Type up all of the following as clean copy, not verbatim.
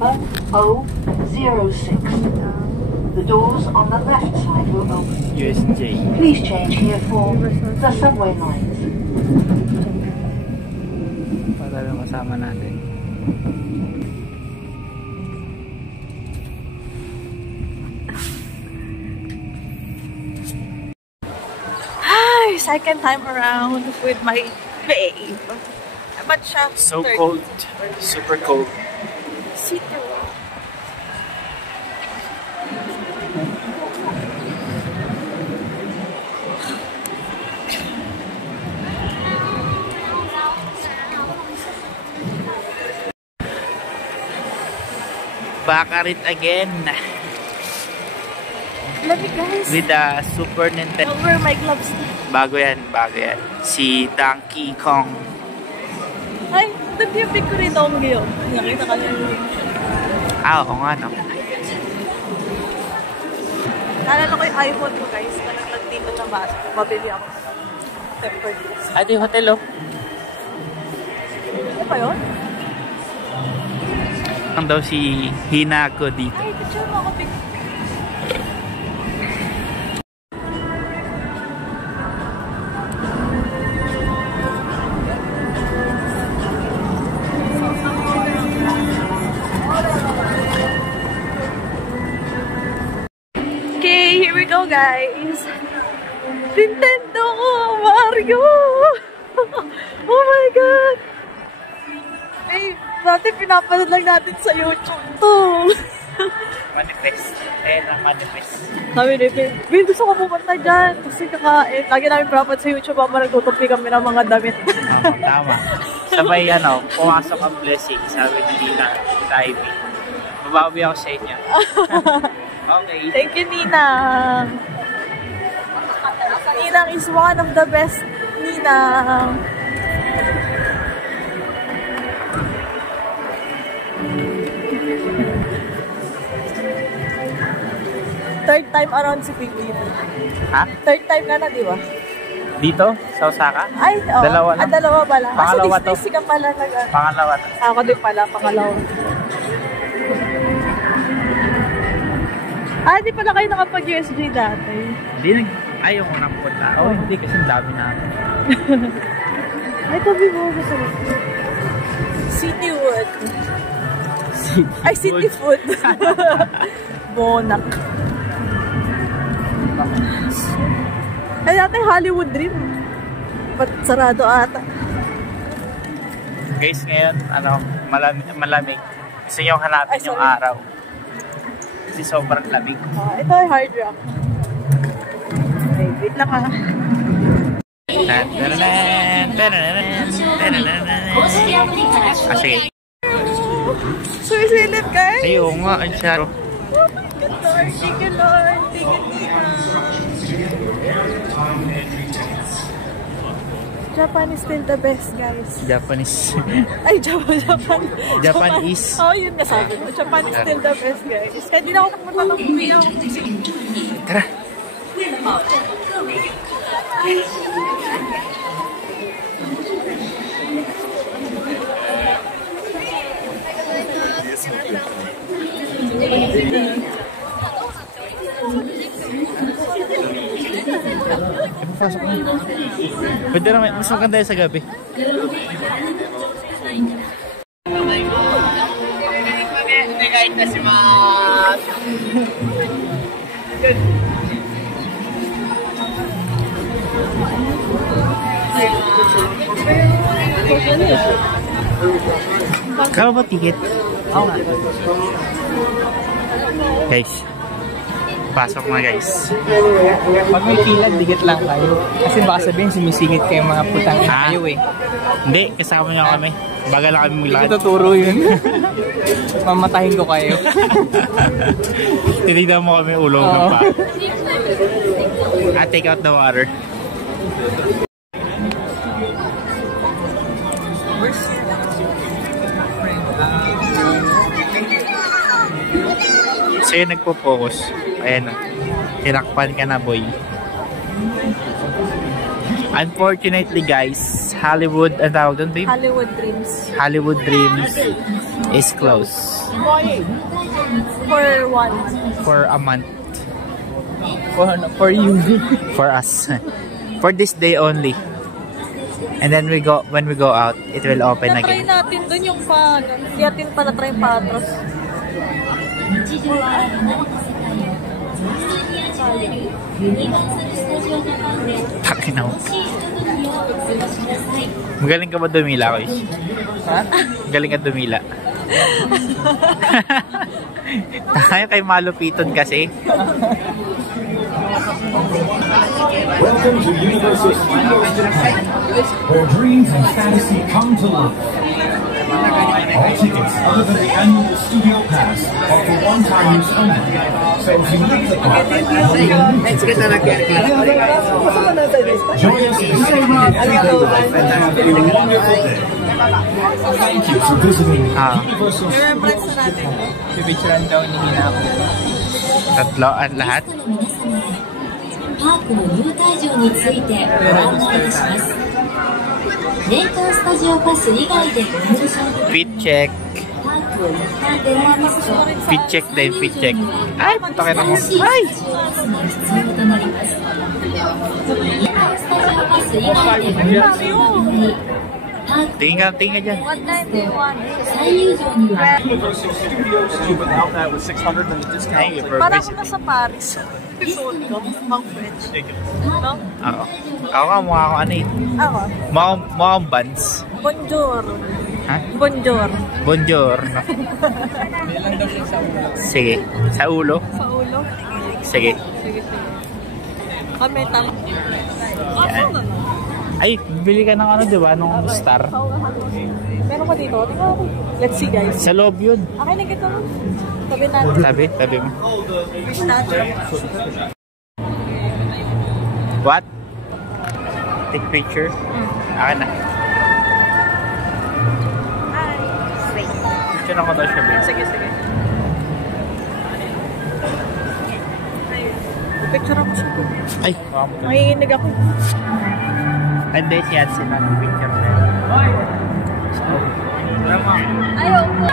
006. The doors on the left side will open. USJ. Please change here for the subway lines. Para lang kasama natin. Hi! Second time around with my babe. But siya, So cold. Super cold. City Walk. Bakarit again. Love it, guys. With the Super Nintendo. I'll wear my gloves. Bago yan, bago yan. Si Donkey Kong. Ay, nag-pick ko rin ako ngayon. Nakita ka lang. Ah, oo nga, no? Naalala ko yung iPhone ko, guys. Nalaglag dito na basa. Mabili ako. Tempered glass. Ito yung hotel, oh. Ano ba yun? Ang daw si Hinako dito. Ay, picture mo ako, pic. Okay, here we go, guys. Nintendo Mario! Oh my God! Hey, dati pinapanood lang natin sa YouTube to. Manifest. Ayan ang manifest. Sabi ni Bin, gusto ko pumunta dyan. Kasi kakain. Lagi namin pinapanood sa YouTube ang nagtutupi kami ng mga damit. Tama. Sabay, pumasok ang blessing. Sabi ni Nina, Ivy. Mabawi ako sa inyo. Okay. Thank you, Ninang. Ninang is one of the best. Ninang. Third time around si Pipi. Ha? Third time ka na, di ba? Dito? Sa Osaka? Ay, oo. Dalawa lang? Dalawa pala. Pangalawa to. Sa ka pala Pangalawa to. Ako din pala, pangalawa. Di pala kayo nakapag-USJ dati. Hindi ayaw ko nang punta. Oh, hindi kasi dami na ako. Ay, tabi mo. Gusto mo. Citywood. Ay, City Food. Bonak. Ay, dati Hollywood Dream. Ba't sarado ata? Guys, ngayon, malamig. Gusto nyo hanapin yung araw. Kasi sobrang lamig. Ito ay Hard Rock. Okay, wait lang ha. Sige. Sumisilip, guys! Ay, oo nga. Ay, Charo. Thank you, Lord. Thank you, Japan is still the best, guys. Japanese. Ay, Japanese. Oh, yun nga sabi ko. Japan is still the best, guys. Kaya di na ako nakapunta ng video. Tara. Pasok na. Pwede naman, mas maganda sa gabi. Kala ba ticket? Oo nga. Guys, pasok na guys. Pag may pila, dikit lang kayo. Kasi baka sabihin sumisingit kayo mga putang kayo eh. Hindi, kasama niyo kami. Bagal lang kami maglakad. Hindi tuturo yun. Mamatahin ko kayo. Tinignan mo kami ulong ng pa. Take out the water. So yun nagpo-focus. Ayan o. Tinakpan ka na, boy. Unfortunately guys, Hollywood, ang tawag doon, babe? Hollywood Dreams. Hollywood Dreams is closed. For one. For a month. For you. For us. For this day only. And then when we go out, it will open Na-try again. natin dun yung pag. Hindi natin pa na-try Patros. Takin ako. Magaling ka ba dumila, Kois? Ha? Magaling ka dumila. Tayo kay malupiton kasi. Welcome to Universal Studios Japan, where dreams and fantasy come to life. All tickets other than the annual studio pass are for one-time use only. So if you leave the park, join us in a wonderful day. Thank you for visiting Universal Remembrance na natin. Pipicturean daw ni Hina ako. Tatlo at lahat. パークの入退場についてご案内いたします。年間スタジオパス以外でご入場の Fit check. パークを一旦出られますと、 Fit check din, fit check. Ay, pakita mo. 新しい Ay! スタジオパスが必要となります。年間スタジオパス以外でご入場の場合、パーク Tingin ka dyan. 最優上には Universal Studios without that with 600 and the discount. Thank you for Parang visiting. nasa Paris. Episode ko. Mang French. No? Ako. Ako nga mukha akong ano eh. Ako. Mukha akong buns. Bonjour. Ha? Bonjour. Bonjour. Bilang daw siya sa ulo. Sige. Sa ulo? Sa ulo. Sige. Sige, sige. Kami tama. Yan. Ay, bili ka ng ano, di ba? Nung star. Meron ko dito. Tingnan ko. Let's see, guys. Sa loob yun. Akin na kita. Sabi natin. Tabi mo. Statue. What? Take picture? Akin na. Hi. Wait. Picture ako daw siya, babe. Sige, sige. Ay, picture ako siya. Ay, mukha mo. Mahihinig ako. Hindi, si Hudson na picture mo. Ayaw po.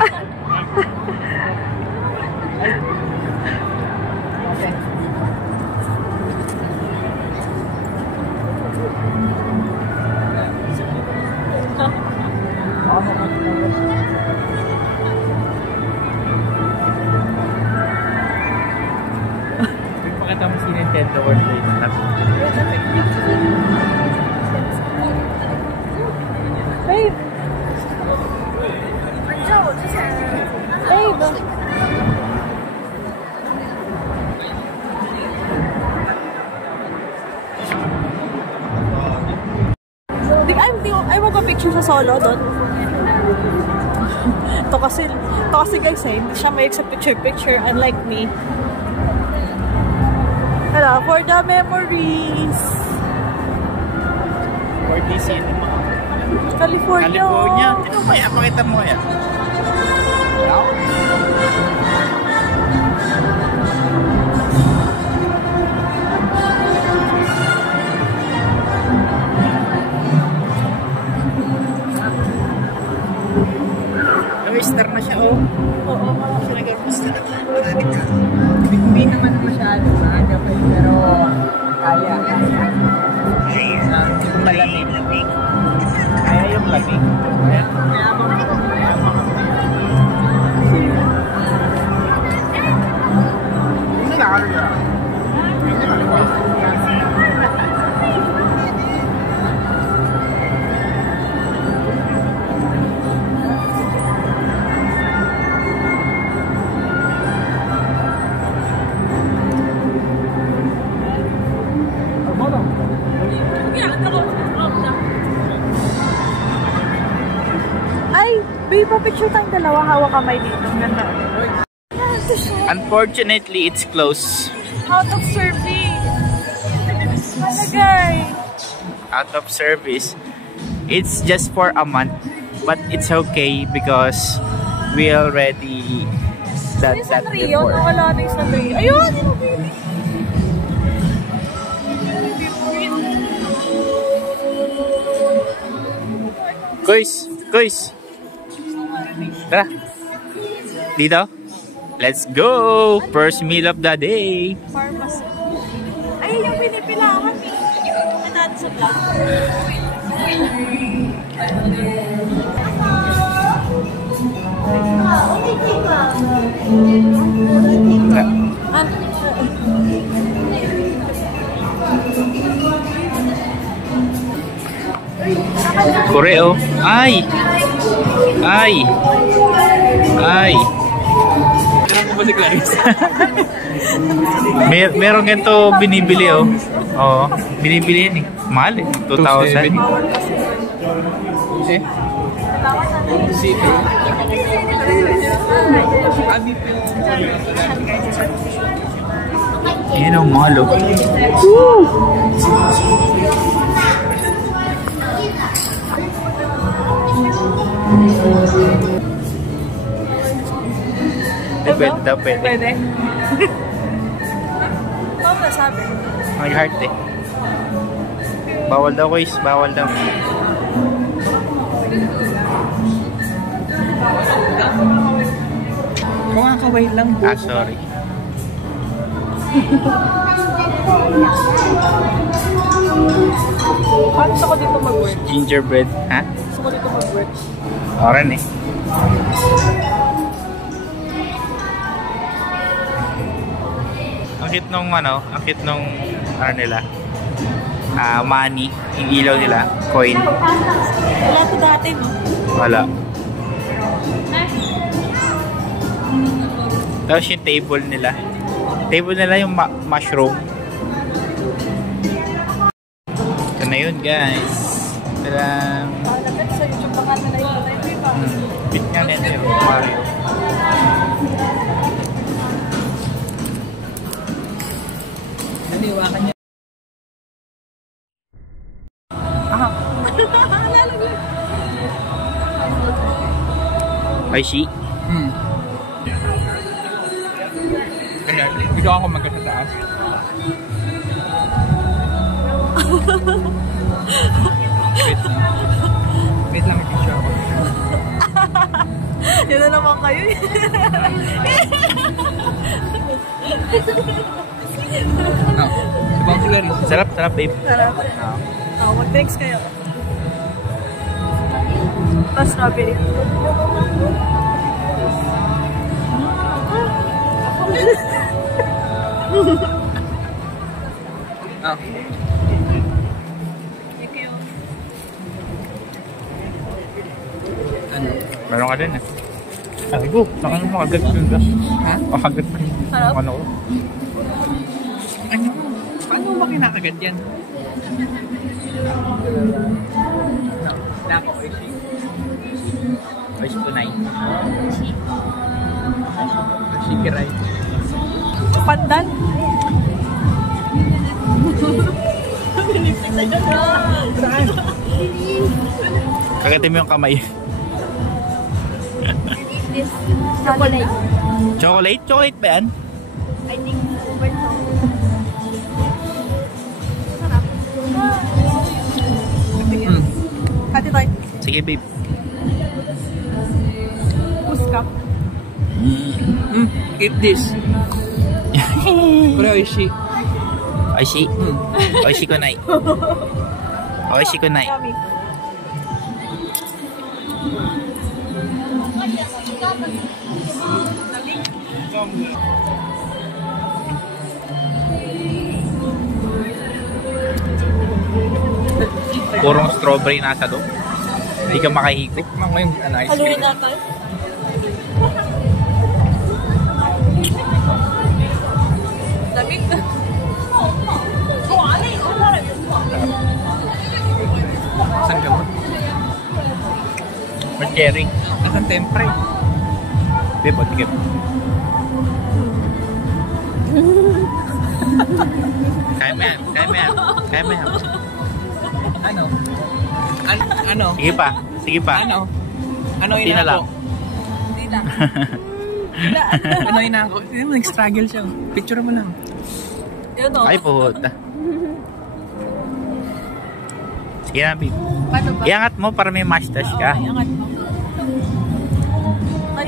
Pakita mo si Nintendo World Trade. Babe. Babe. Ay, magpa-picture sa solo doon. Ito kasi guys hindi siya may sa picture unlike me. Hello, for the memories. For DC naman. California. California. Ito ba yan? Pakita mo yan. Star na siya, oh. Oo. Hindi naman masyado maaga pa pero kaya. Yung malamig. Kaya yung lamig. Ay, babe, pa-picture tayong dalawa. Hawak kamay dito. Ganda. Unfortunately, it's closed. Out of service. Malagay. Out of service. It's just for a month. But it's okay because we already done that Rio, before. nawala na yung Sanrio. Ayun! Guys! Guys! Tara! Dito? Let's go! First meal of the day. Pharmacy. Ay, yung pinipilahan eh. Natin sa vlog. Koreo. Ay! Ay! Ay! Meron ganito binibili oh. Oo, binibili yan eh. Mahal eh. 2,000. Yan ang mahal oh. Pwede daw, pwede. Pwede. Ano mo nasabi? Mag-heart eh. Bawal daw guys, bawal daw. Kumakaway lang po. Ah, sorry. Paano gusto ko dito mag-work? Gingerbread, ha? Gusto ko dito mag-work. Oran eh. Akit nung ano nila. Money, yung ilaw nila, coin. Wala to dati, no? Wala. Tapos yung table nila. Table nila yung mushroom. Ito na yun, guys. Talang... Lapit sa YouTube baka na ito pa. Bit nga nito yung Mario. Naniwakan niya. I see. Kaya, bigyan ako magka sa taas. Wait lang, i-picture ako. Yun na naman kayo. Sarap, sarap, babe. Sarap. Mag-drinks kayo. Tapos strawberry. Meron ka din eh. Ay go, saka mo agad yun ba? Ha? Agad pa yun. Sarap. Ano ko? Ano? Paano ba kinakagat yan? Nako, Oishi. Oishi tunay. Oishi kiray. Pandan. Kagatin mo yung kamay. Chocolate. Chocolate? Chocolate ba yan? I think overtone. Sarap. Hati tayo. Sige babe. Puskap. Eat this. Pero Oishi. Oishi. Oishi kunai. Oishi kunai. Yummy. Purong strawberry nasa loob. Hindi ka makahigop. Tikman ko yung ice Haluin cream. natin. Lamig. Saan ka mo? May cherry. Nasaan tempre? Babe, o tigip. Kaya mo yan. Kaya mo yan. Kaya mo yan. Ano? Ano? Sige pa. Sige pa. Ano? Ano Hindi na lang. inako? Hindi lang. Ano inako? Hindi mo, nag-struggle siya. Picture mo lang. Yun o. Ay, puhuta. Sige na, babe. Paano ba? Iangat mo para may mustache ka. Iangat mo.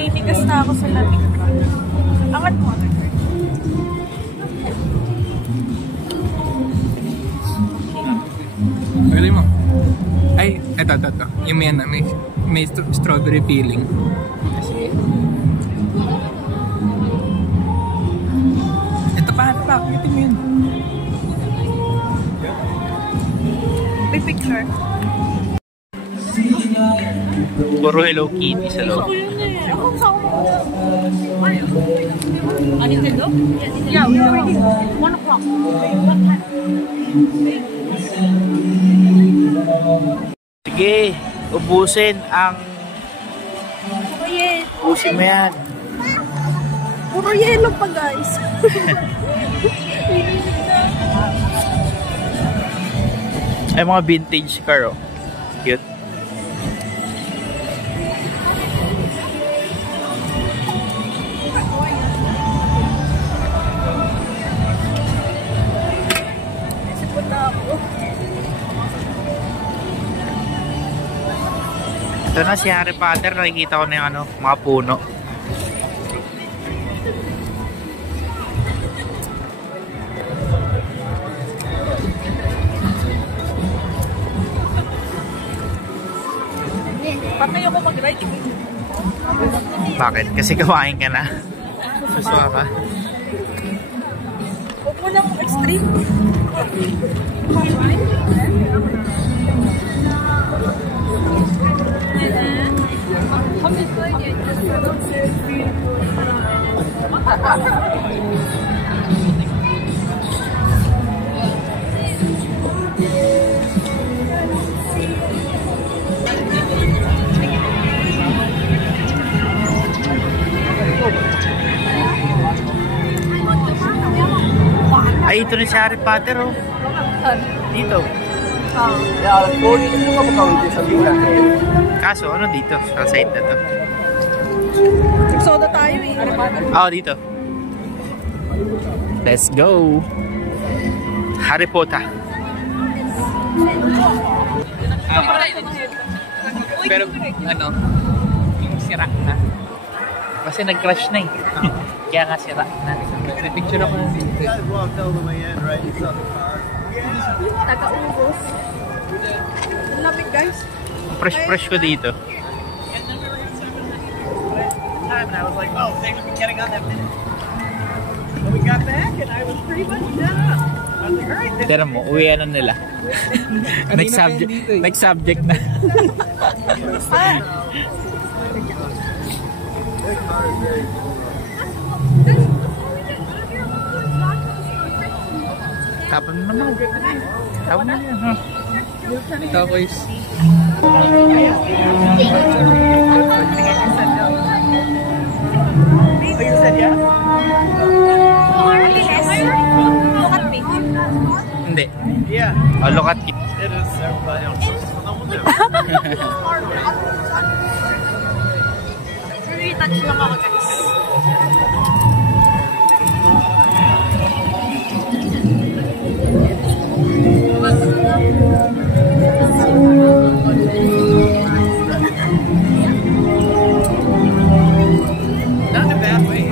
Naninigas na ako sa lamig. Angat mo. Pagaling mo. Ay, eto. Yung may strawberry feeling. Sige. Ito pa. Ito mo yun. May picture. Puro Hello Kitty sa loob. On Nintendo? Yeah, we already 1 o'clock. Sige, ubusin ang... Ubusin mo yan. Puro yellow pa, guys. Ay, mga vintage car, oh. Cute. Ito na si Harry Potter, nakikita ko na yung ano, mga puno. Patay ako mag-ride. Bakit? Kasi kawain ka na. Gusto ka? Huwag mo lang extreme. Ay, ito na si Harry Potter, oh. Dito. Kaso, ano dito? Sa side na to. Soda tayo eh. Oh, dito. Let's go. Harry Potter. Pero, ano, yung sira na. Kasi nag-crash na eh. Kaya nga sira na. Picture ako ng dito. Taga-ubos. Ang lamig, guys. Fresh ko dito. And I was like, oh, thanks for getting on that minute. And we got back, and I was pretty much done. I was like, all right. Tira mo, uwi na nila. Next subject na. Tapon mo naman. Tapon mo yan, ha? Tapos, So you said yes? Look at me. Hindi. Yeah. Oh, look at it. It is everybody else. Retouch lang ako, guys. Not in a bad way.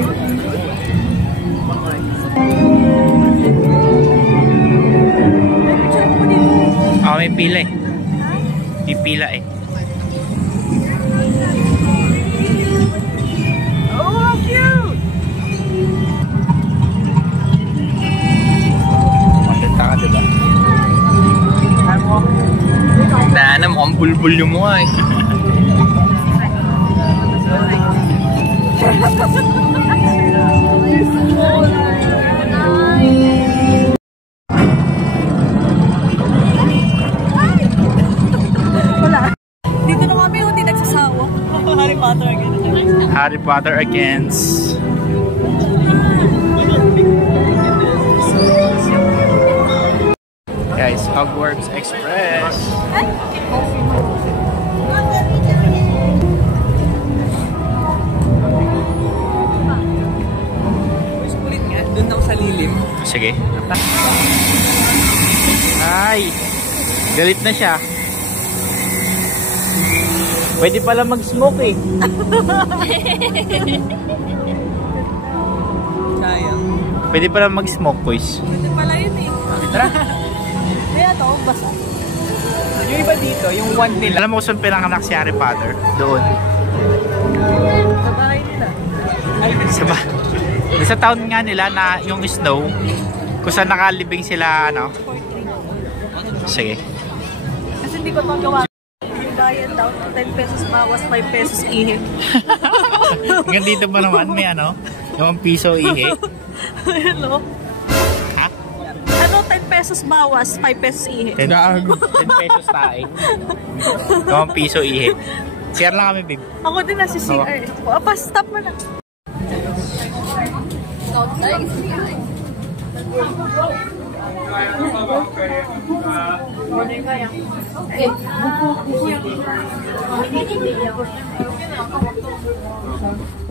Oh, may pila eh. May pila eh. Oh, how cute! Maganda ka, diba? na mukhang bulbul yung mukha eh. Wala. Dito na kami, hindi nagsasawa. Harry Potter again. Harry Potter against... Guys, Hogwarts Express. Mas kulit nga, doon ako sa lilim. Sige. Ay! Galit na siya. Pwede pala mag-smoke eh. Sayang. Pwede pala mag-smoke, boys. Hindi pala yun eh. Tara. Kaya to, basa. Yung iba dito, yung one nila. Alam mo kung saan pinanganak si Harry Potter? Doon. Sa bahay nila. Sa town nga nila na yung snow, kung saan nakalibing sila, ano? Sige. Kasi hindi ko ito gawa. Yung diet daw, 10 pesos bawas, 5 pesos ihi. Hanggang dito pa naman, may ano? Yung piso ihi. Hello? Ha? Ano, 10 pesos bawas, 5 pesos ihi. 10 pesos tae. Yung piso ihi. Share lang kami, babe. Ako din nasa CR. Apa, stop mo na.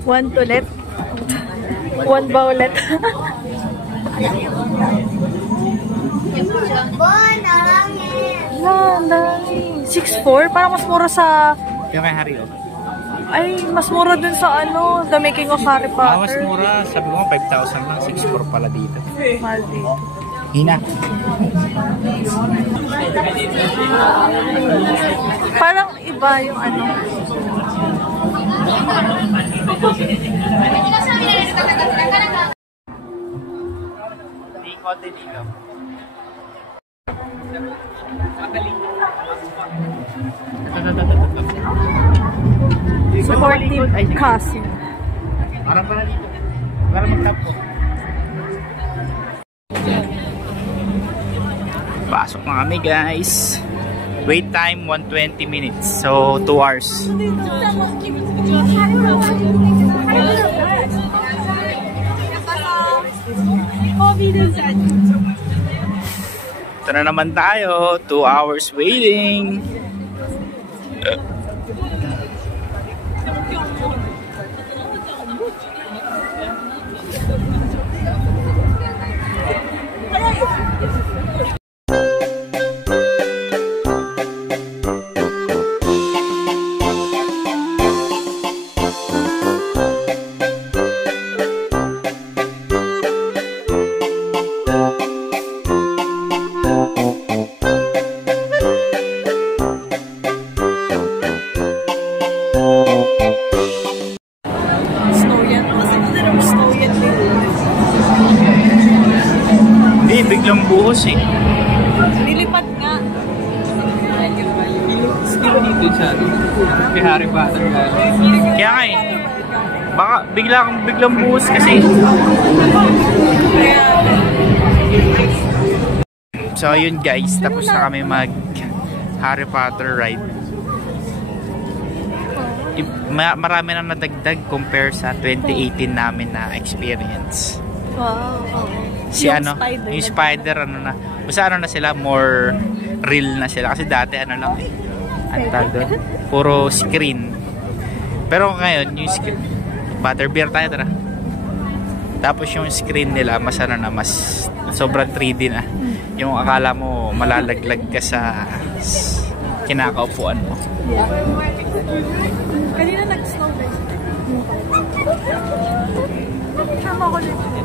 One ulit. One ba ulit? Landang. 6'4"? Parang mas mura sa... Yung kay Harry, oh. Ay, mas mura dun sa ano, The Making of Harry Potter. Mas mura. Sabi ko 5,000 lang. 6'4" pala dito. Mahal dito. Hina. Parang iba yung ano. Hindi konti dito. Supportive casting. Parang pala dito. Parang mag-tap ko. Pasok na kami, guys. Wait time 120 minutes. So 2 hours. Ito na naman tayo. 2 hours waiting. Hindi, biglang buhos eh. Nilipad nga. Hindi ba dito sa kay Harry Potter? Kaya nga eh. Baka biglang buhos kasi. So yun guys, tapos na kami mag Harry Potter ride. Marami na nadagdag compare sa 2018 namin na experience. Wow. Si yung spider ano na. Basta ano na sila, more real na sila kasi dati ano lang eh. Ang tawag doon, puro screen. Pero ngayon yung screen, butterbeer tayo tara. Tapos yung screen nila mas ano na, mas sobrang 3D na. Yung akala mo malalaglag ka sa kinakaupuan mo. Kanina nag-snow guys. Tama ko dito.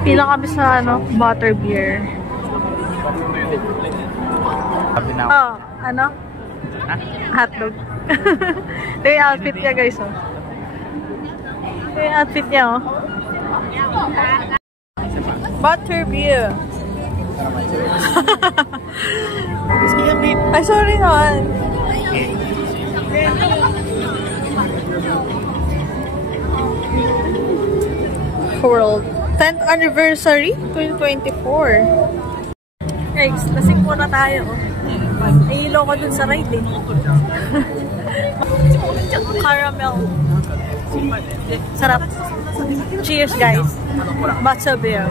Pila kami sa ano, butterbeer. Sabi na Oh, ano? ha? Hotdog. Ito yung outfit niya guys, oh. Ito yung outfit niya, oh. Butterbeer. Ay, sorry naman. World 10th anniversary 2024. Guys, lasing muna tayo. Nahilo ko dun sa ride eh. Caramel. Sarap. Cheers guys. Batsa beer.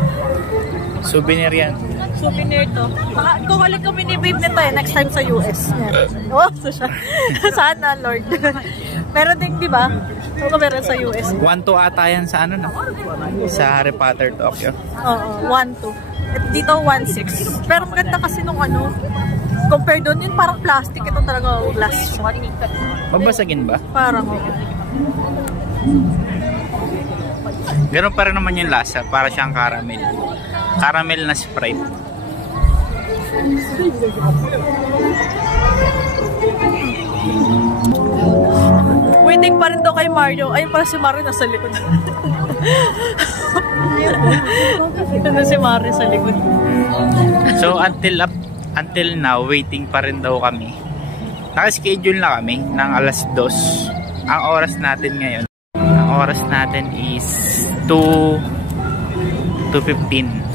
Souvenir yan. Souvenir to. Kukulit kami ni babe nito eh. Next time sa US. Oh, so siya. Sana, Lord. Meron din, di ba? Ano meron sa US? 1-2 ata yan sa ano na? Sa Harry Potter Tokyo. Oo, 1-2. At dito 1-6. Pero maganda kasi nung ano, compare doon, yun parang plastic. Ito talaga glass siya. Mabasagin ba? Parang oo. Ganun pa rin naman yung lasa. Para siyang caramel. Caramel na Sprite. Waiting pa rin daw kay Mario. Ayun pala si Mario nasa likod. Ito si Mario sa likod. So until now, waiting pa rin daw kami. Naka-schedule na kami ng alas 2. Ang oras natin ngayon, ang oras natin is 2:15.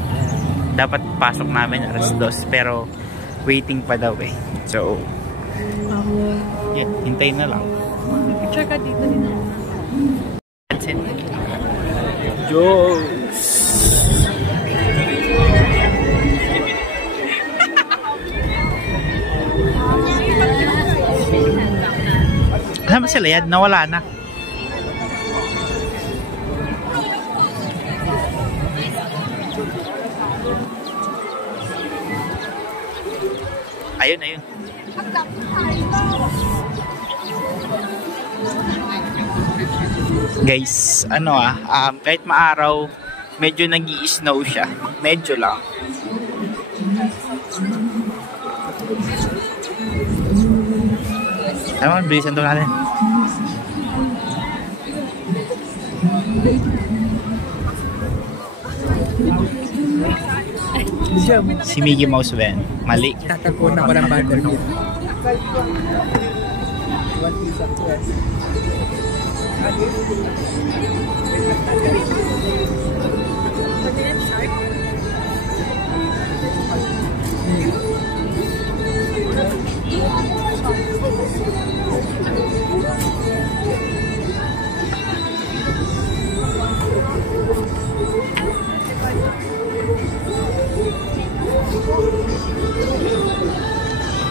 Dapat pasok namin alas 2, pero waiting pa daw eh. So, yeah, hintayin na lang. Picture ka dito din. That's it. Jokes! Alam mo sila yan, nawala na. Ayun, ayun. Guys, ano kahit maaraw, medyo nag-i-snow siya. Medyo lang. Tama, bilisan to natin. Si Mickey Mouse ba yan? Mali. Tatapunan ko ng Vanderbilt.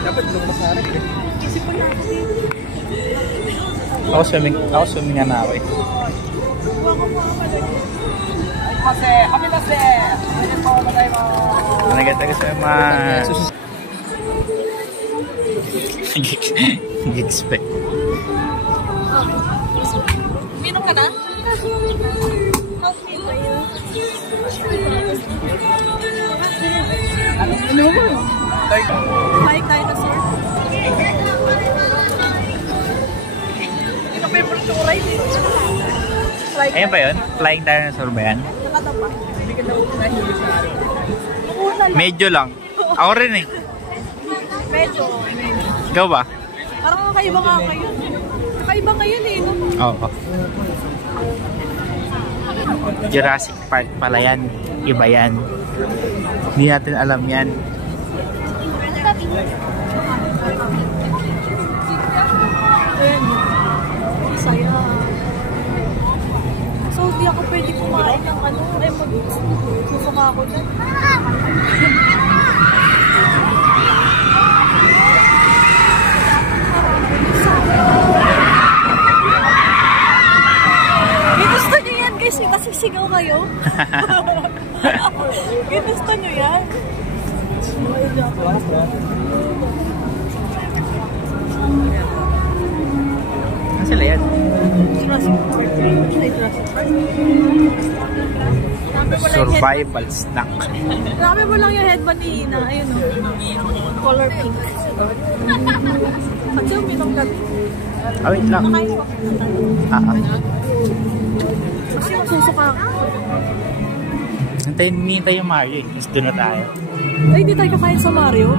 Dapat lumasarap eh. Ako swimming nga na ako eh. Nag-expect. Minom ka na? Help me ba yun? Ano mo? Hi, dinosaur. Hindi ka favorite ko ride eh. Ayan ba yun? Flying dinosaur ba yan? Nakatapa. Hindi ka daw nahihili sa akin. Medyo lang. Ako rin eh. Medyo. Ikaw ba? Parang kakaiba nga kayo. Kakaiba kayo eh. Oo. Jurassic Park pala yan. Iba yan. Hindi natin alam yan. Ayan. Saya. So, di ako pwede kumain ng ano. Ay, magsusuka ako dyan. Ginusto nyo yan guys, kasi sigaw kayo. Ginusto nyo yan. Ano sila yan? Jurassic Park. Jurassic Park. Survival snack. Marami mo lang yung headband ni Ina. Ayun o. Color pink. At yung minong gabi. Wait lang. Nakain ko. Kasi magsusuka ako. Hintay yung Mario eh. Tapos doon na tayo. Ay, hindi tayo kakain sa Mario.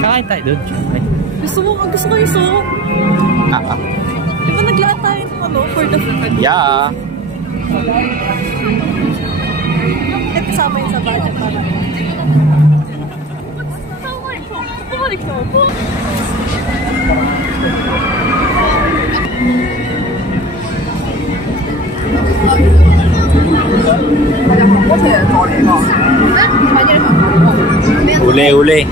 Kakain tayo doon. Gusto ko yung soup. Di ba naglaan tayo ng ano for the food? Yeah. Eh, kasama yun sa budget para. Bumalik ka po. Uli.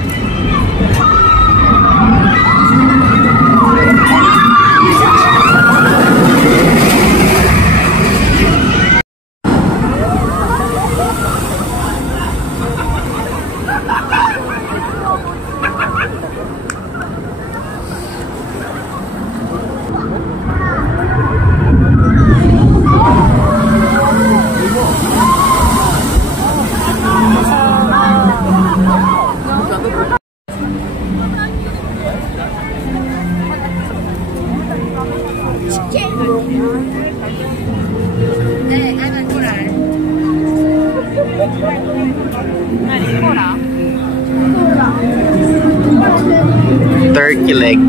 Turkey leg.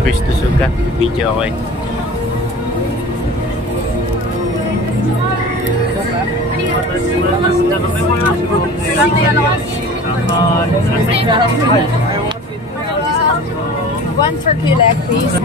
Gusto suka video ko eh. One turkey leg, please.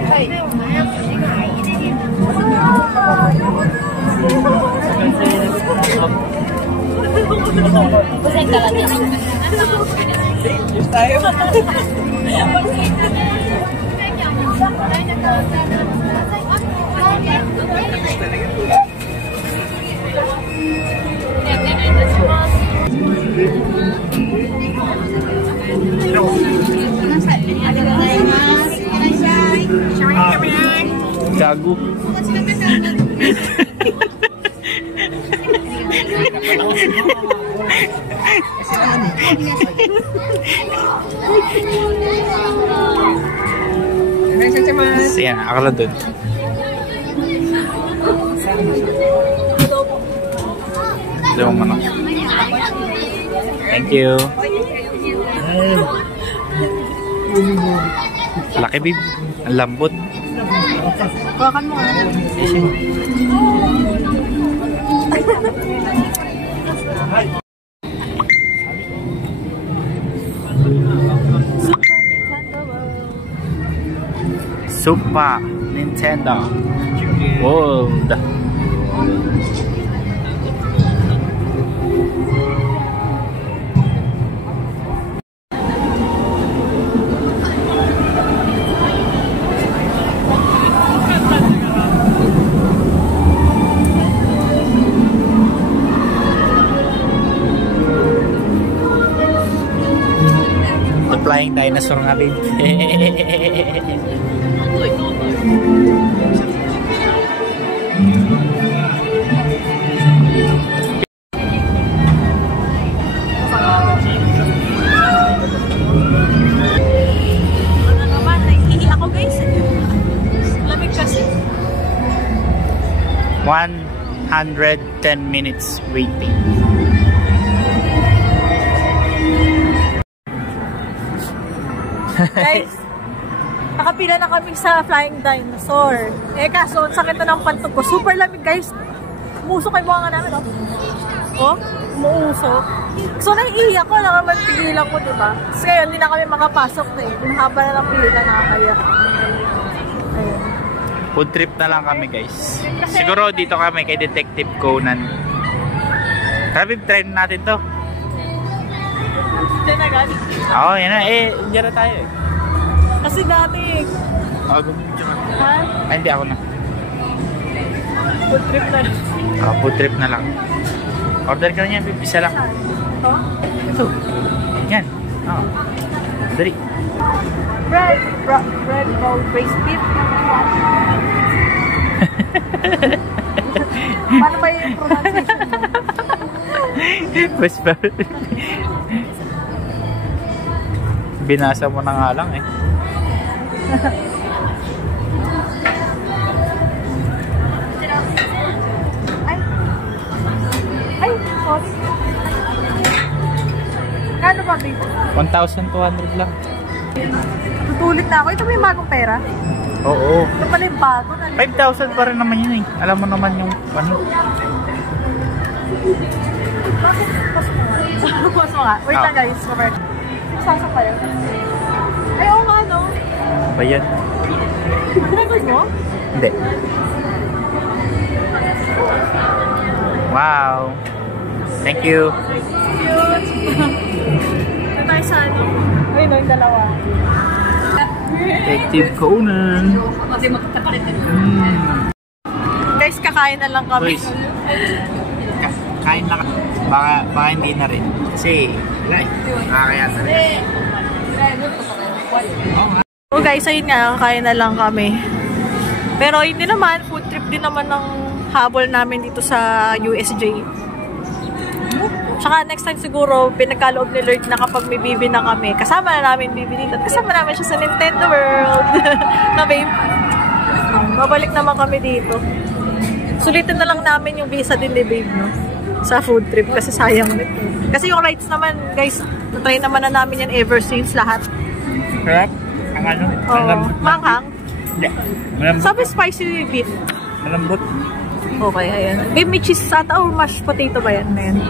Gago. Siya, akala dun. Daw mo na. Thank you. Laki bib. Ang lambot. Kuhakan mo nga. Super Nintendo World. The Flying Dinosaur nga rin. Ano naman, naihihi ako guys. Lamig kasi. 110 minutes waiting. Guys, nakapila na kami sa Flying Dinosaur. Eh kaso, ang sakit na ng pantog ko. Super lamig guys. Umuusok kayo mga namin, oh. Oh, umuusok. So, naiiyak ko. Nakapagpigilan ko, diba? Kasi ngayon, hindi na kami makapasok na eh. Pinahaba na ng pila, nakakaya. Ayun. Food trip na lang kami guys. Siguro dito kami kay Detective Conan. Grabe, try natin to. Diyan na agad. Oo, yan na. Eh, dyan na tayo eh. Kasi dati, Gumidyo ka. ha? Ay, hindi ako na. Food trip na. Food trip na lang. Order ka na yan, isa lang. Oh? Ito. Yan. Oo. Dali. Bread roll braised beef. Paano ba yung pronunciation mo? Mas ba? Binasa mo na nga lang eh. Ay, sorry. Magkano ba, babe? 1,200 lang. Tutulit na ako. Ito ba yung bagong pera? Oo. Ito pala yung bago. 5,000 pa rin naman yun eh. Alam mo naman yung ano. Bakit? Pause mo nga. Wait lang guys. Sasa pa yun. Ay, oo nga, no? Ba yan? Record mo? Hindi. Wow. Thank you. Cute. Ito tayo sa ano? Ay, no, yung dalawa. Detective Conan. Guys, kakain na lang kami. Boys, kain na kami. Baka hindi na rin. Kasi, nakakaya na rin. So guys, ayun nga, kakain na lang kami. Pero hindi naman, food trip din naman ng habol namin dito sa USJ. Tsaka next time siguro, pinagkaloob ni Lord na kapag may bibi na kami, kasama na namin bibi dito. At kasama namin siya sa Nintendo World. Na babe, babalik naman kami dito. Sulitin na lang namin yung visa din ni babe, no? Sa food trip kasi sayang nito. Kasi yung rides naman, guys, natry naman na namin yan ever since lahat. Correct? Ang ano? Oo. Manghang? Hindi. Malambot. Sabi spicy beef. Malambot. Okay, ayan. Babe, may cheese ata or mashed potato ba yan? Ayan.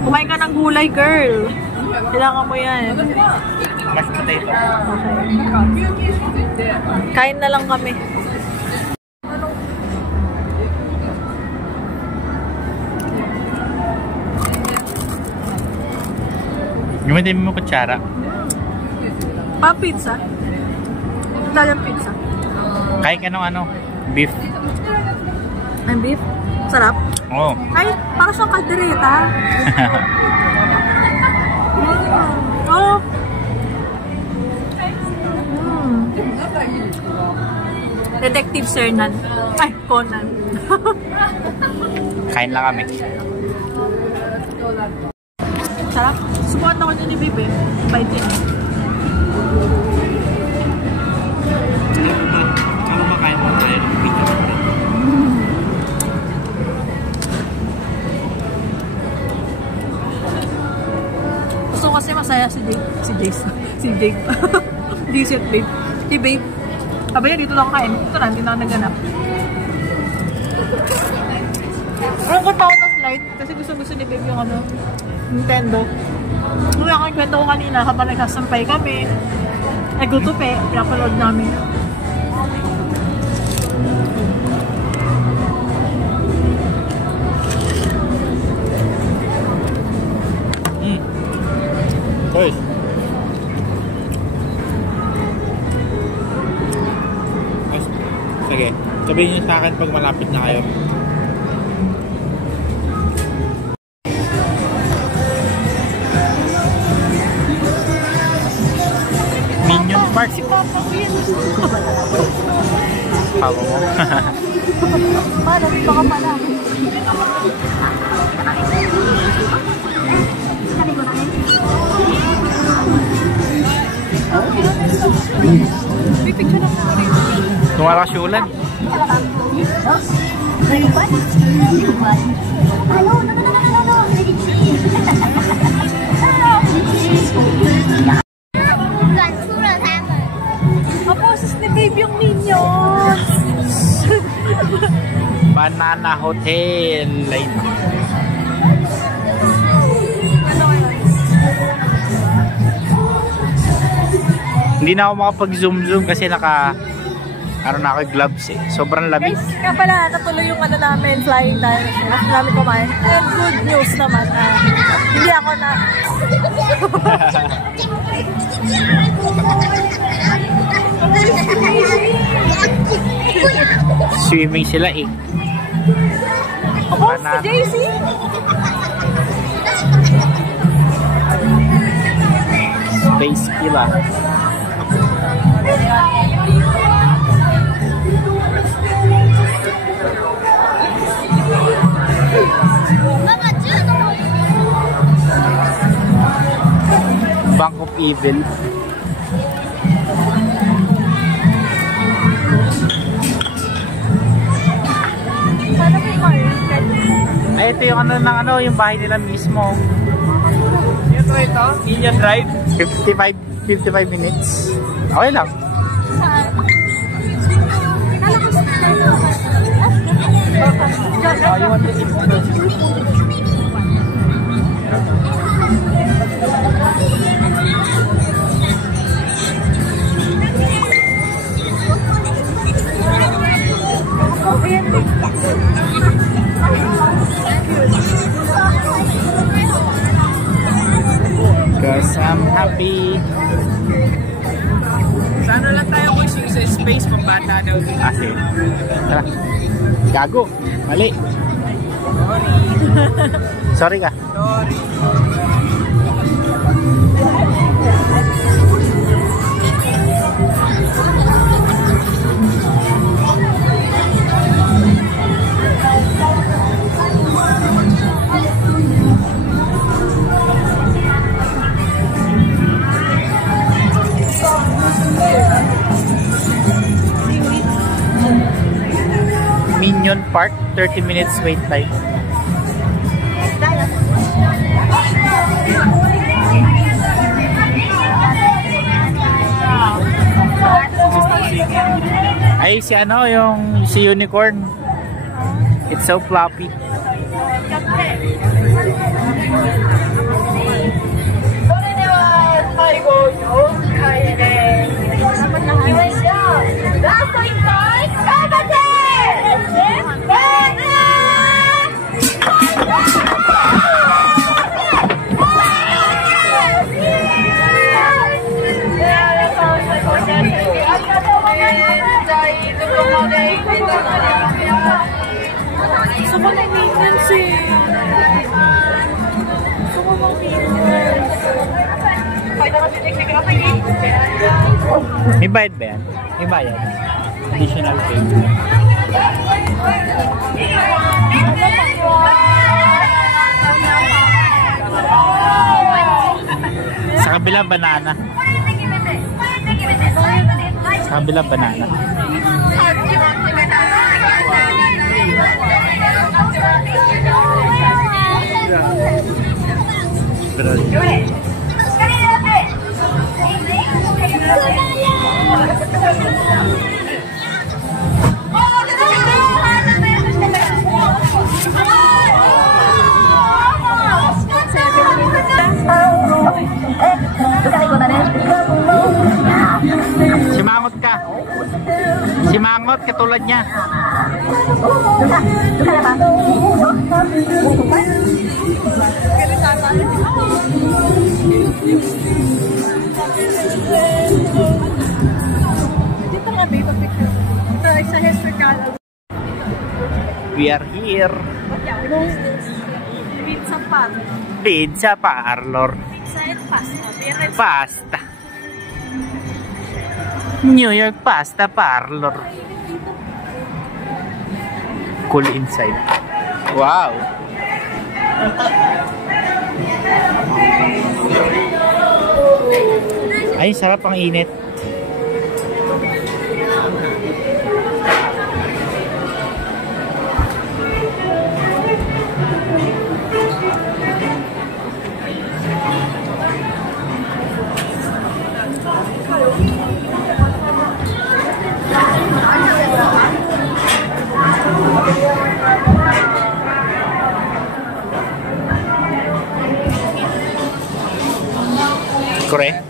Kumain ka ng gulay, girl. Kailangan mo yan. Mashed potato. Okay. Kain na lang kami. Gamitin mo kutsara. Pizza. Italian pizza. Kain ka ng ano? Beef. Ang beef? Sarap? Oo. Ay, para siyang kaldereta. Oh. Detective Cernan. Ay, Conan. Kain lang kami. Sarap. Subukan ako ni Bibi. Bait din. Ano ba kain mo tayo? Gusto kasi masaya si Jake. Si Jake. Hindi si Babe. Si Babe. Abay, dito lang kain. Ito na, hindi na ako naganap. Ang ko pa ako ng slide kasi gusto ni Babe yung ano, Nintendo. Nung yung kwento ko kanina habang nagsasampay kami, ay gutupe, pinapalood namin. Hoy. Sige, sabihin niyo sa akin pag malapit na kayo. Minion Park. Si Papa ko yun. Papa mo. Paano? Dito ka pala. May picture na po rin. Tumalakas yung ulan. Kaposes ni Babe yung Minions. Banana Hotel. Hindi na ako makapag-zoom kasi naka gloves eh. Sobrang lamig. Guys, kaya pala natuloy yung ano namin, flying tayo. After namin kumain. And good news naman. Hindi ako na... Swimming sila eh. Oh, si JC! Space Killer. Bank of Evil. Sana may market. Ay, ito yung ano ng ano, yung bahay nila mismo. ito. Minion Drive. 55 minutes. Okay lang. You want to eat first? Because I'm happy. Sana lang tayo wishing sa space pambata daw dito. Kasi, tara. Gago. Mali. Sorry ka. Sorry. Minion Park, 30 minutes wait time. Ay, si ano, si unicorn. It's so floppy. Gusto ko ng maintenance eh. Gusto ko ng maintenance. May bayad ba yan? May bayad. Additional pay. Sa kabilang banana. Sa kabilang banana. Simangot ka. Simangot katulad niya. Dito nga dito picture. Ito ay sa historical. We are here. Pizza pan. Pizza parlor. Pizza and pasta. Pasta. New York Pasta Parlor. Cool inside. Wow. Ay, sarap ang init. Correct?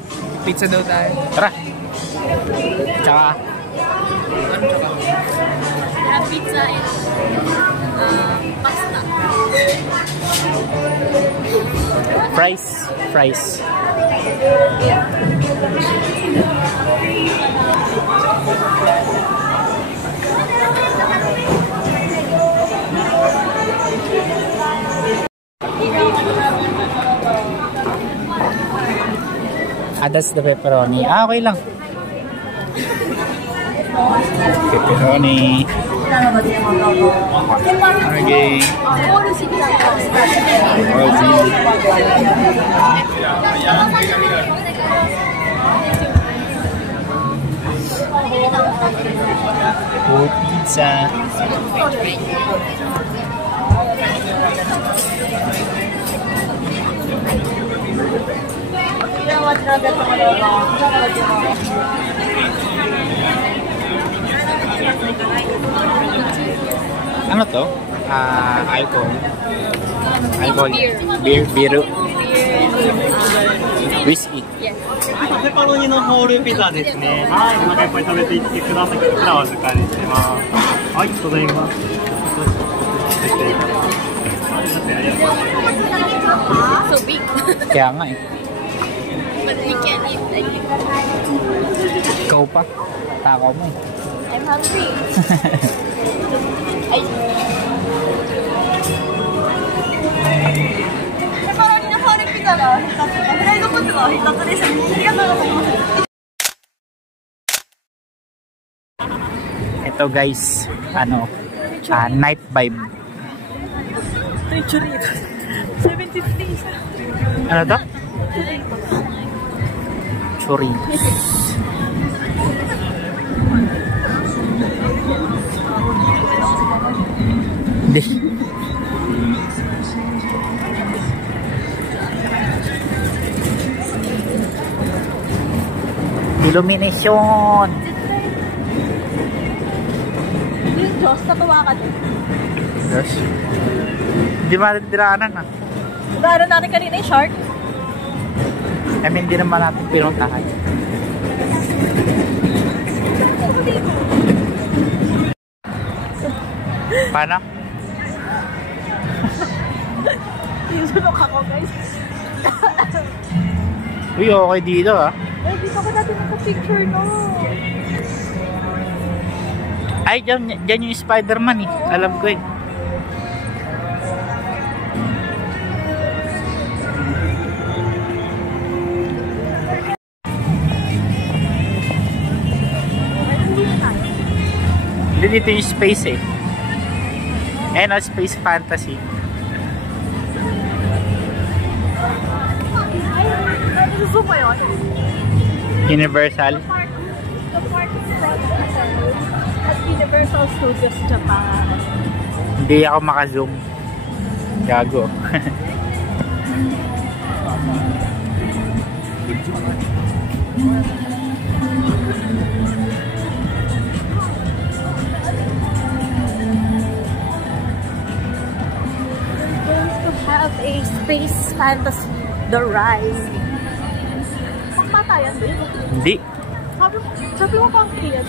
Pizza daw tayo. Tara. Tsaka Pizza and pasta. fries. That's the pepperoni. Okay lang. Pepperoni. Okay. Oh, pizza. Ano to? Alcohol. Alcohol. Beer. Whiskey. ペパロニのホールピザですね。はい、お腹いっぱい食べていってください。こちらお預かりしてます。はい、ございます。So big. Kaya nga eh. But we can eat like Ikaw pa. Takaw mo eh. I'm hungry. Ay. Pepperoniのホールピザが2つ、フライドポテトは1つです。ありがとうございます。Ito guys, night vibe. Ito yung churrito. 750. Ano to? Choritos. Hindi. Illumination. Yung Diyos, natuwa ka din. Yes. Hindi madiraanan ah. Nagaaral natin kanina yung shark. I mean, hindi naman natin pinuntahan. Paano? Tinulog ako guys. Uy, okay dito ah. Ay, dito ko natin naka-picture no. Ay, dyan yung Spider-Man eh. Alam ko eh. Hindi, dito yung space eh. And space fantasy. Gusto mo yun? Universal. The park is at Universal Studios Japan. Hindi ako maka-zoom. Gago. Have a space fantasy, the ride. Pagpatayan din? Hindi. Sabi mo pang kaya.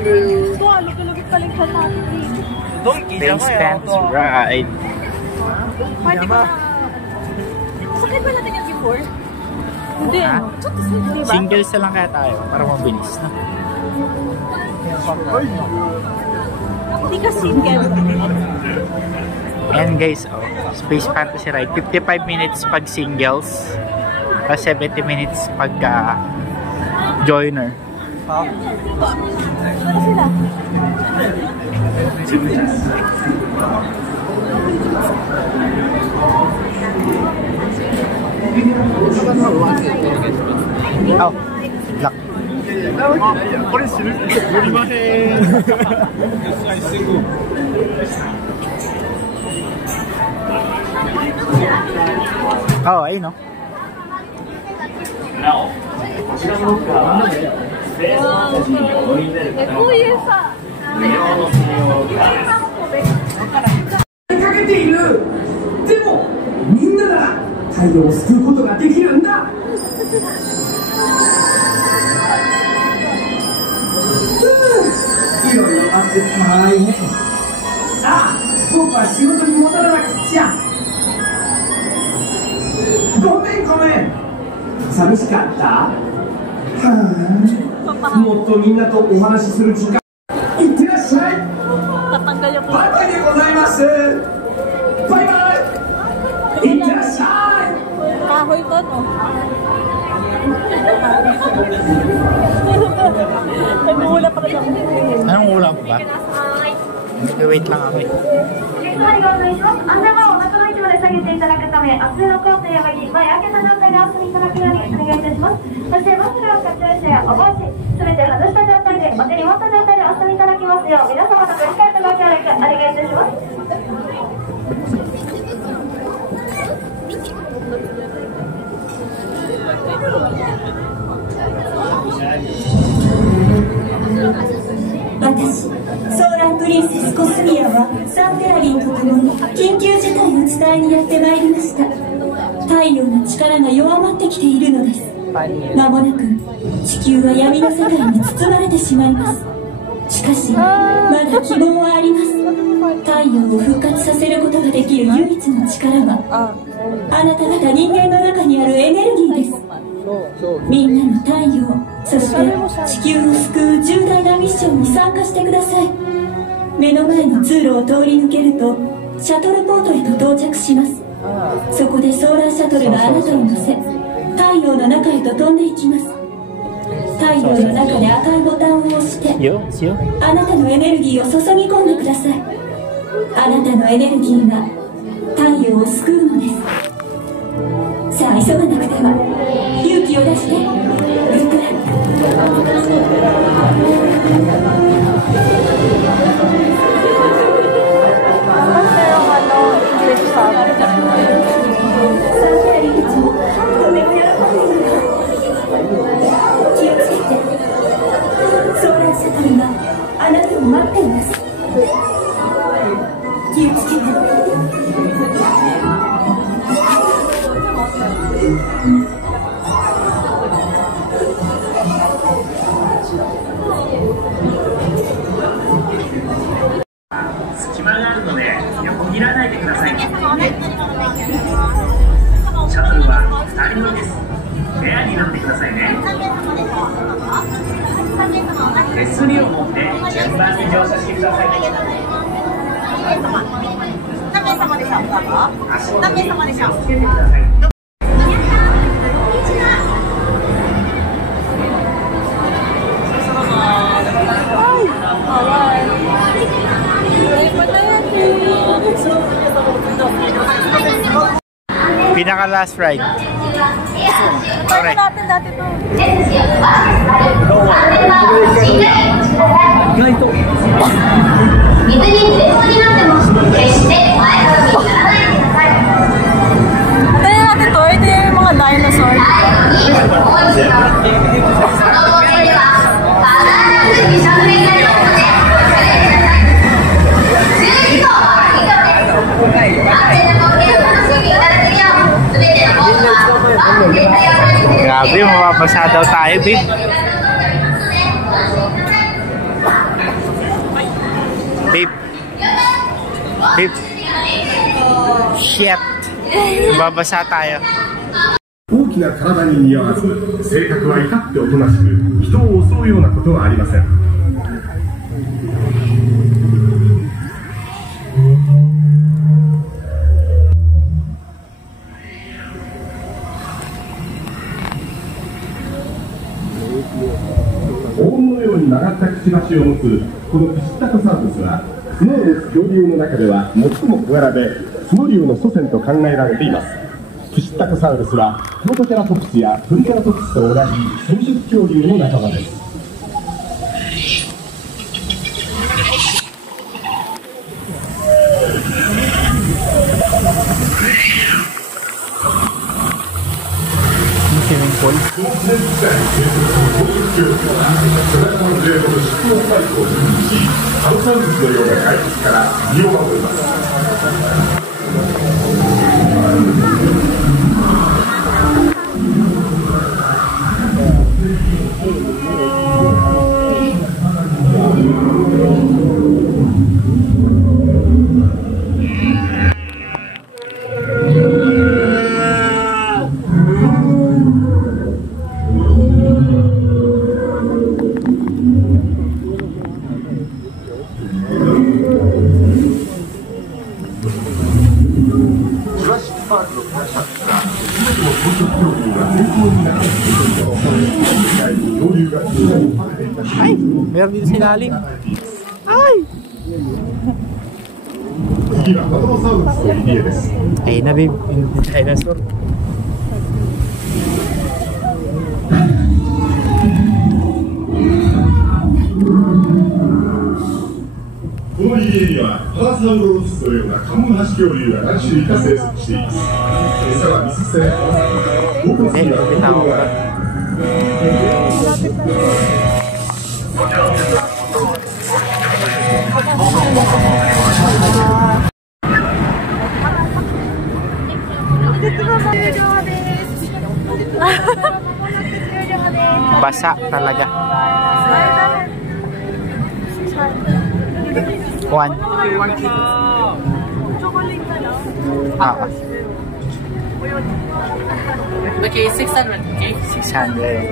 Ito, lugit-lugit paligsan natin dito. Space fantasy ride. Pwede ba na... Sakit ba natin yung before? Hindi, Ha? no? Diba? Singles na lang kaya tayo para mabilis na. Hindi ka single. Ayan guys, space fantasy ride. 55 minutes pag singles. Tapos 70 minutes pag joiner. Ano sila? Oh, lock. これする？乗りません。 Oh, ayun no. Kuya かけている。でもみんななら太陽を救うことができるんだ。いろいろあって大変。ああ、僕は仕事に戻らなくちゃ。ごめんごめん。寂しかった。はあ、もっとみんなとお話しする時間。いってらっしゃい。 Tatanggal yung バイバイでございます。バイバイ。いってらっしゃい。 kahoy to, no? Nag-uula pa rin ako. Anong ulam ba? Wait lang ako eh. ありがとうございます。安全はお腹の位置まで下げていただくため、厚手のコートや上着、前開けた状態でお休みいただくようにお願いいたします。そしてマスクの着用者やお帽子、すべて外した状態でお手に持った状態でお休みいただきますよう、皆様のご理解とご協力お願いいたします。プリンセスコスミアはサンフェアリンと共に緊急事態を伝えにやってまいりました。太陽の力が弱まってきているのです。間もなく地球は闇の世界に包まれてしまいます。しかしまだ希望はあります。太陽を復活させることができる唯一の力はあなた方人間の中にあるエネルギーです。みんなの太陽、そして地球を救う重大なミッションに参加してください。目の前の通路を通り抜けるとシャトルポートへと到着します。そこでソーラーシャトルがあなたを乗せ太陽の中へと飛んでいきます。太陽の中で赤いボタンを押してあなたのエネルギーを注ぎ込んでください。あなたのエネルギーが太陽を救うのです。さあ急がなくては。勇気を出して。グッドラック。気をつけて。ソーラーシャトルがあなたを待っています。気をつけて。隙間があるので横切らないでください。シャトルは2人乗りです。ペアになってくださいね。手すりを持って順番に乗車してください。何名様でしょうか？何名様でしょう？つけてください。Pinaka last ride. Sorry. Dati to. 水に触れそうになっても決して前かがみにならないでください。Tayo natin to. Ito yung mga dinosaur. このボートでは必ずびしょ濡れになりますのでお気をつけてください。注意事項は以上です。安全な冒険を楽しんでいただけるよう全てのボートはワンで対応されてください。 Grabe, mapapasa daw tayo, babe. Babe. Babe. Shit. Babasa tayo. 大きな体に似合わず、性格は至っておとなしく、人を襲うようなことはありません。オウムのように曲がったくちばしを持つこのピシッタコサウルスは角を持つ恐竜の中では最も小柄で角竜の祖先と考えられています。ピシッタコサウルスはプロトケラトプスやプリケラトプスと同じ草食恐竜の仲間です。Swimming pool. サウサウルスのような怪物から身を守ります。Ay, meron dito sa ilalim. Ay! Ayun na, babe. Dinosaur. この入り江にはパラサウロロフスのようなカモノハシ恐竜が何種類か生息しています。餌は水草や川魚、動物にはコントロがある。Basa talaga. 1. Okay, 600. Okay? 600.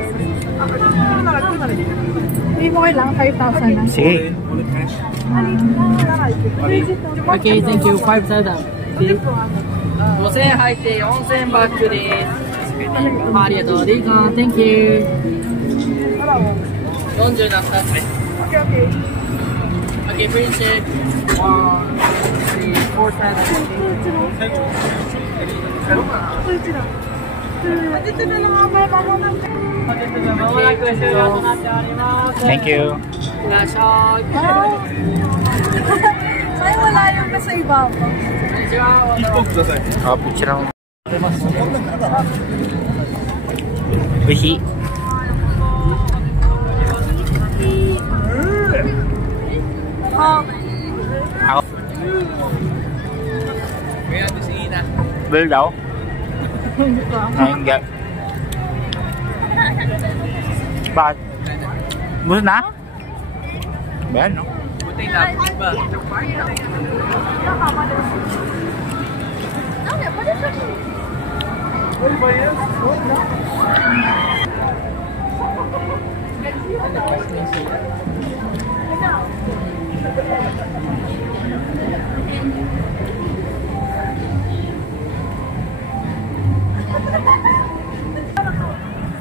Hindi mo kailangan 5,000 na. Sige. Okay, thank you. 5,000. See? 5000入って4000バックです。ありがとう。リーカー、thank you。40な2つね。Okay, please check. 1, 2, 3, 4, 7. Thank you. Ay, wala yung nasa iba po. Oh, picture ako. Ushi. Ako. Bel daw? Hindi. Bakit? Gusto na? Bayan, no? Buti na ba?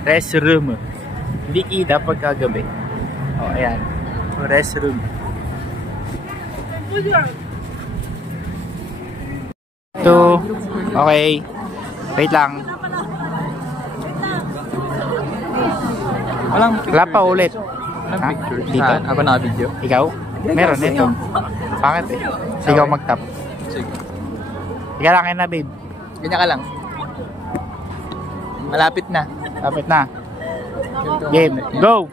Restroom. Hindi kita pagkagabi. Oh, ayan. Restroom. Ito. Okay. Wait lang. Wala pa ulit. Ha? Dito? Ako na video. Ikaw? Meron ito. Bakit eh? Ikaw mag-tap. Sige. Ika lang na, babe. Ganyan ka lang. Malapit na. Lapit na. Game. Go!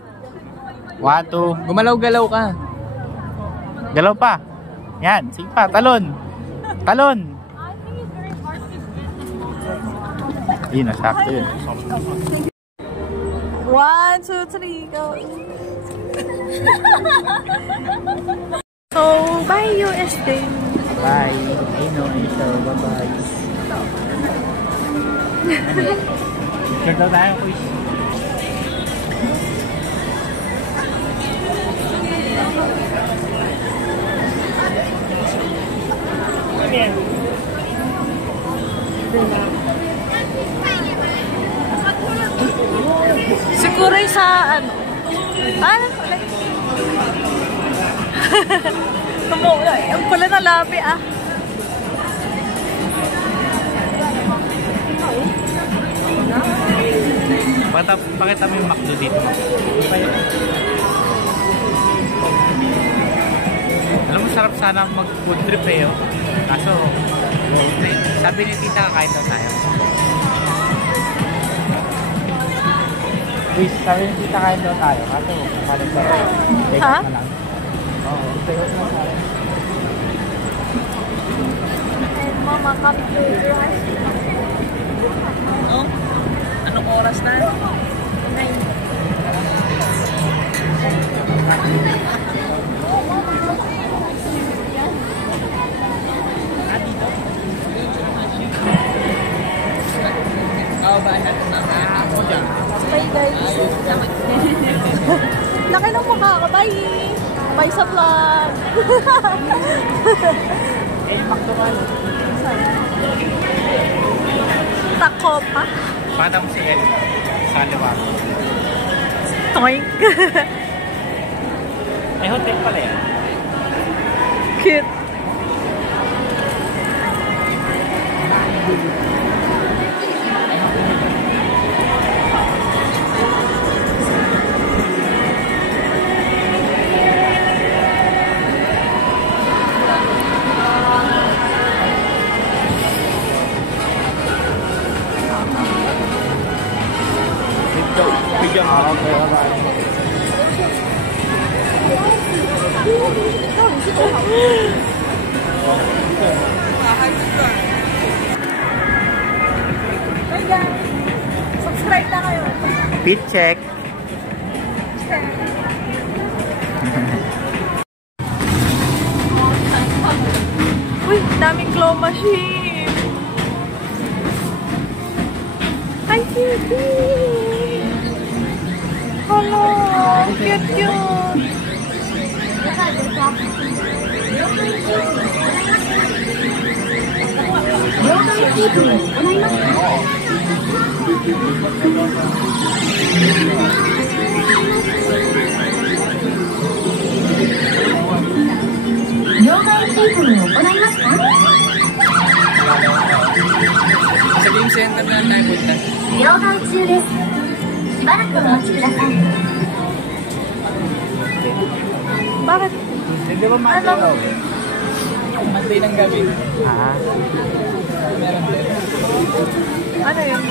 1, 2. Gumalaw-galaw ka. Galaw pa. Yan. Sige pa. Talon. Talon. Yun. Nasakto yun. 1, 2, 3, go. So, bye USD. Bye. I know. So, bye-bye. Picture daw tayo, quiz. Siguro yung sa ano? Ang pula na labi ah. Pakita mo yung McDo dito. Alam mo, sarap sana mag-food trip eh. Oh. Kaso, sabi ni tita, kakain daw tayo. Uy, sabi ni tita, kain daw tayo. Kaso, kapalit daw tayo. Ha? Oo, take out na tayo. Mama, computer. Oh? Anong oras na? 9. Bye guys. Laki ng mukha ko. Bye. Bye sa vlog. Tako pa. Pakita mo si El. Sa liwag. Toink. May hotel pala yan. Cute. Hey guys, subscribe na kayo. Pit check. machine. Hi, cutie. Hello, cute. Sa game center na tayo punta. Bakit? Hindi ba matalaw? Monday ng gabi. Ah. Ano yun?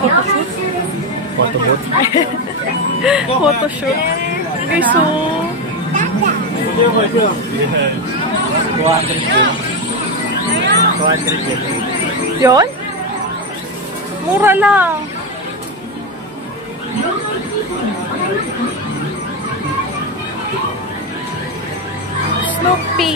Photoshoot? Photobooth? Photoshoot? Okay, so... 200 Yun? Mura lang. Snoopy.